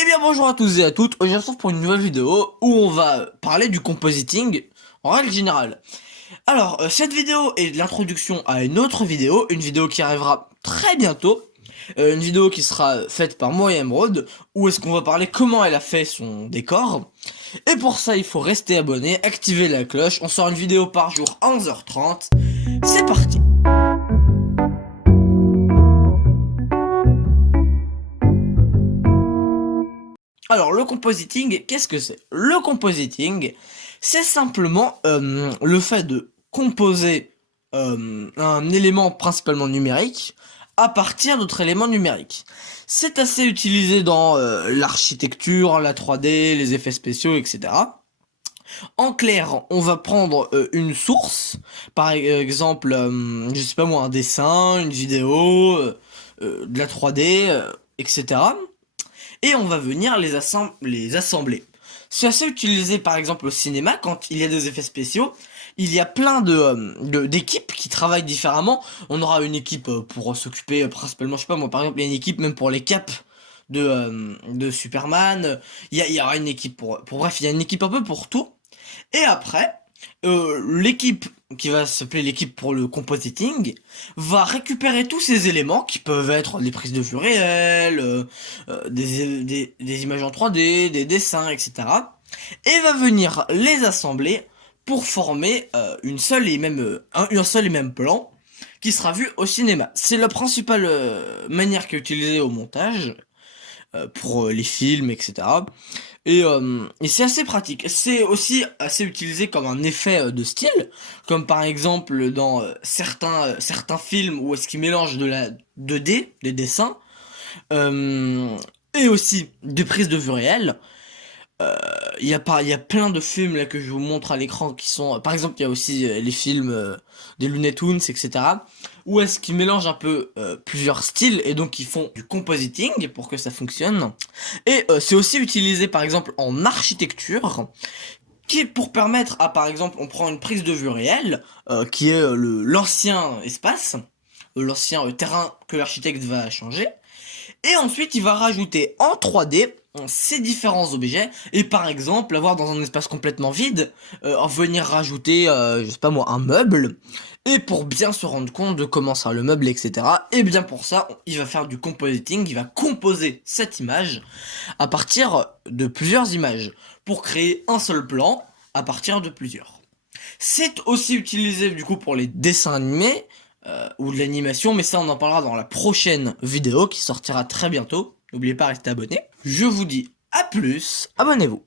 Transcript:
Eh bien bonjour à tous et à toutes, aujourd'hui on se retrouve pour une nouvelle vidéo où on va parler du compositing en règle générale. Alors cette vidéo est l'introduction à une autre vidéo, une vidéo qui arrivera très bientôt, une vidéo qui sera faite par moi et Emerald, où est-ce qu'on va parler comment elle a fait son décor. Et pour ça il faut rester abonné, activer la cloche, on sort une vidéo par jour à 11h30, c'est parti. Alors le compositing, qu'est-ce que c'est? Le compositing, c'est simplement le fait de composer un élément principalement numérique à partir d'autres éléments numériques. C'est assez utilisé dans l'architecture, la 3D, les effets spéciaux, etc. En clair, on va prendre une source, par exemple, je sais pas moi, un dessin, une vidéo, de la 3D, etc. Et on va venir les assembler. C'est assez utilisé par exemple au cinéma quand il y a des effets spéciaux. Il y a plein d'équipes qui travaillent différemment. On aura une équipe pour s'occuper principalement, je sais pas moi, par exemple, il y a une équipe même pour les capes de Superman. Il y aura une équipe pour bref, il y a une équipe un peu pour tout. Et après, l'équipe qui va s'appeler l'équipe pour le compositing va récupérer tous ces éléments qui peuvent être des prises de vue réelles, des images en 3D, des dessins, etc. Et va venir les assembler pour former un seul et même plan qui sera vu au cinéma. C'est la principale manière qui est utilisée au montage pour les films, etc. Et c'est assez pratique. C'est aussi assez utilisé comme un effet de style, comme par exemple dans certains films où est-ce qu'ils mélangent de la 2D, des dessins, euh, et aussi des prises de vue réelles. Il y a plein de films là que je vous montre à l'écran qui sont, par exemple, il y a aussi les films des Looney Tunes, etc. Où est-ce qu'ils mélangent un peu plusieurs styles et donc ils font du compositing pour que ça fonctionne. Et c'est aussi utilisé par exemple en architecture, qui est pour permettre à, par exemple, on prend une prise de vue réelle, qui est l'ancien espace, l'ancien terrain que l'architecte va changer. Et ensuite, il va rajouter en 3D ces différents objets et par exemple avoir dans un espace complètement vide venir rajouter je sais pas moi un meuble et pour bien se rendre compte de comment sera le meuble, etc. Et bien pour ça il va faire du compositing, il va composer cette image à partir de plusieurs images pour créer un seul plan à partir de plusieurs. C'est aussi utilisé du coup pour les dessins animés ou de l'animation, mais ça on en parlera dans la prochaine vidéo qui sortira très bientôt. N'oubliez pas de rester abonné. Je vous dis à plus, abonnez-vous.